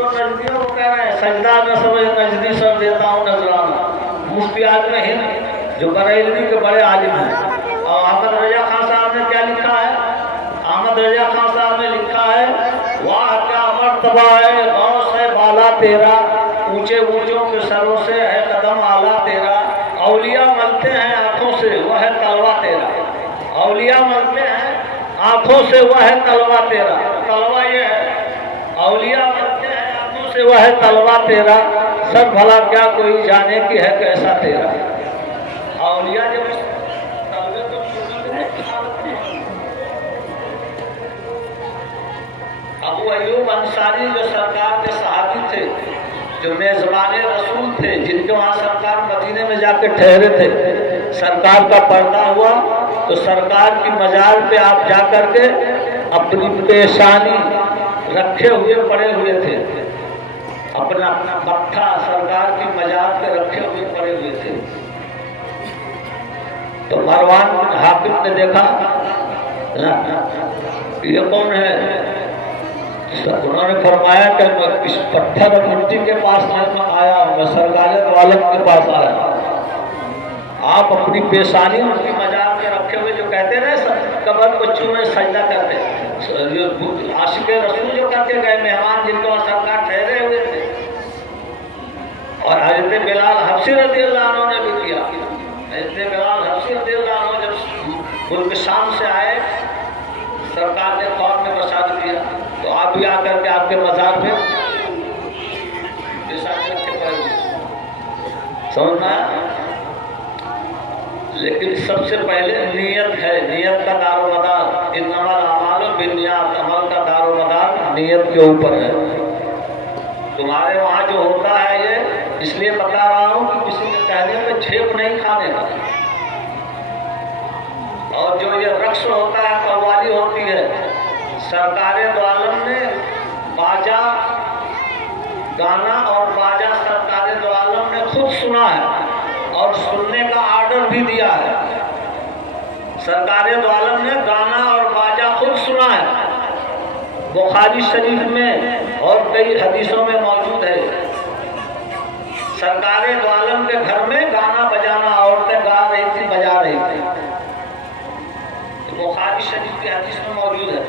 تو نجدیوں کو کہہ رہے ہیں سجدہ میں سمجھ نجدی سر دیتا ہوں نذرانہ. مفتی اعظم ہند جو بریلوی کے بڑے عالم ہیں. اور احمد رضا خان صاحب نے کیا لکھا ہے؟ احمد رضا خان صاحب نے لکھا ہے واہ کیا مرتبہ ہے غوث ہے بالا تیرا، اونچے اونچوں کے سروں سے ہے قدم اعلیٰ تیرا، اولیاء ملتے ہیں آنکھوں سے وہ ہے تلوا تیرا. اولیاء ملتے ہیں آنکھوں سے وہ ہے تلوا تیرا. تلوا یہ ہے اولیاء ملتے ہیں آنکھوں سے وہ ہے تلوا تیرا، سب بھلا کیا کوئی جانے کی ہے کیسا تیرا. اولیاء جب ابو ایوب انصاری جو سرکار کے صحابی تھے، جو میزبان رسول تھے، جن کے وہاں سرکار مدینے میں جا کے ٹھہرے تھے، سرکار کا پردہ ہوا تو سرکار کی مزار پہ آپ جا کر کے اپنی پیشانی رکھے ہوئے پڑے ہوئے تھے، اپنا متھا سرکار کی مزار پہ رکھے ہوئے پڑے ہوئے تھے. تو مروان بن حاکم نے دیکھا یہ کون ہے؟ انہوں نے فرمایا کہ میں اس پتھر اور مٹی کے پاس نہیں آیا ہوں، میں سرکار دو عالم کے پاس آیا ہوں. آپ اپنی پیشانی ان کی مزار میں رکھے ہوئے جو کہتے رہے قبر کو چومے سجدہ کرتے، عاشق رسول جو کر کے گئے مہمان جن کو سرکار ٹھہرے ہوئے تھے. اور حضرت بلال حبشی رضی اللہ عنہ نے بھی کیا. حضرت بلال حبشی رضی اللہ عنہ جب ملک شام سے آئے، سرکار نے خواب میں بشارت دیا تو آپ بھی آ کر کے آپ کے مزار پہ پیشانی رکھے پڑے ہوئے. سمجھنا ہے؟ لیکن سب سے پہلے نیت ہے، نیت کا دار و مدار انما الاعمال بالنیات، عمل کا دار و مدار نیت کے اوپر ہے. تمہارے وہاں جو ہوتا ہے یہ اس لیے بتا رہا ہوں کہ کسی کے کہنے میں جھیپ نہیں کھانے کا. اور جو یہ رقص ہوتا ہے قوالی ہوتی ہے، سرکار دو عالم نے باجا گانا اور باجا سرکار دو عالم نے خود سنا ہے اور سننے کا آرڈر بھی دیا ہے. سرکار دو عالم نے گانا اور باجا خود سنا ہے، بخاری شریف میں اور کئی حدیثوں میں موجود ہے. سرکار دو عالم کے گھر میں گانا بجانا، عورتیں گا رہی تھی بجا رہی تھی، بخاری شریف کی حدیث میں موجود ہے.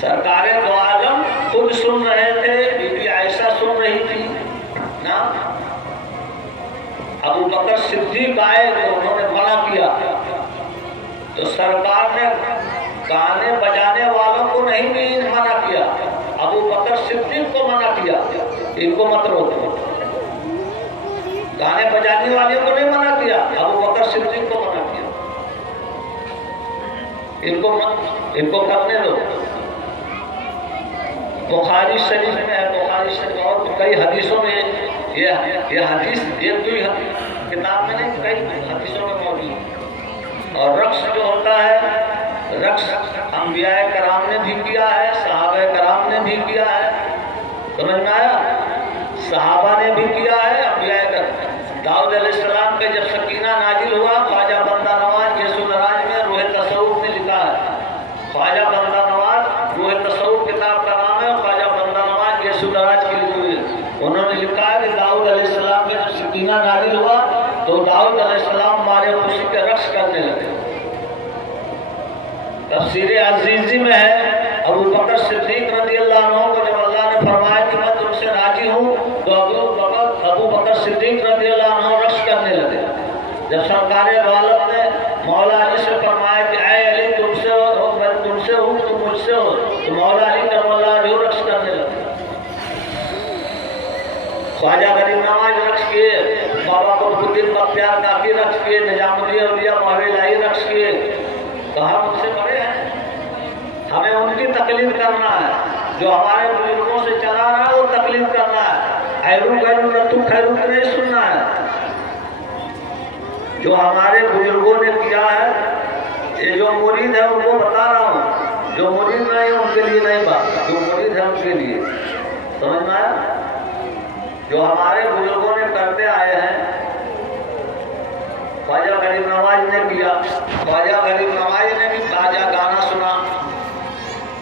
سرکار دو عالم خود سن رہے تھے، بی بی عائشہ سن رہی تھی نا. ابو بکر صدیق آئے تو انہوں نے منع کیا، تو سرکار نے گانے بجانے والوں کو نہیں منع کیا، ابو بکر صدیق کو منع کیا ان کو مت روکو. گانے بجانے والوں کو نہیں منع کیا، ابو بکر صدیق کو منع کیا. ان کو کرنے دو. بخاری شریف میں ہے، بخاری شریف اور کئی حدیثوں میں یہ حدیث ایک دو کتاب میں نہیں، کئی حدیثوں میں موجود ہے. اور رقص جو ہوتا ہے، رقص انبیاء کرام نے بھی کیا ہے، صحابہ کرام نے بھی کیا ہے. سمجھ میں آیا؟ صحابہ نے بھی کیا ہے، انبیاء کرام. داؤد علیہ السلام پہ جب سکینہ نازل ہوا، خواجہ بندہ نواز یسوع دراج میں روح تصوف میں لکھا ہے، خواجہ بندہ نواز روح تصوف کتاب کا نام ہے، خواجہ بندہ نواز یسوع دراج کی لکھی ہوئی ہے. انہوں نے لکھا ہے کہ داؤد علیہ السلام پہ جب سکینہ نازل ہوا تو داؤد علیہ السلام مارے خوشی کے رقص کرنے لگے. تفسیر عزیزی میں ہے ابو بکر صدیق رضی اللہ عنہ کو جب اللہ نے فرمایا کہ میں تم سے راضی ہوں تو ابو بکر صدیق رضی اللہ عنہ رقص کرنے لگے. جب سرکار دو عالم نے مولا علی سے فرمایا کہ اے علی تم سے ہو، میں تم سے ہوں، تم مجھ سے ہو، تو مولا علی کرم اللہ وجہہ رقص کرنے لگے. خواجہ غریب نواز رقص کیے، بابا قطب الدین بختیار کاکی رقص کیے، نظام الدین اولیاء محوی الہی رقص کیے. کہا ہم سے بڑے ہیں، ہمیں ان کی تقلید کرنا ہے، جو ہمارے بزرگوں سے چلا رہا ہے وہ تقلید کرنا ہے. خیرو خیرو رتو خیرو کے نہیں سننا ہے. جو ہمارے بزرگوں نے کیا ہے، یہ جو مرید ہے ان کو بتا رہا ہوں، جو مرید نہیں ہے ان کے لیے نہیں بات، جو مرید ہے ان کے لیے. سمجھ میں آیا؟ جو ہمارے بزرگوں نے کرتے آئے ہیں، خواجہ غریب نواز نے کیا. خواجہ غریب نواز نے بھی باجا گانا سنا،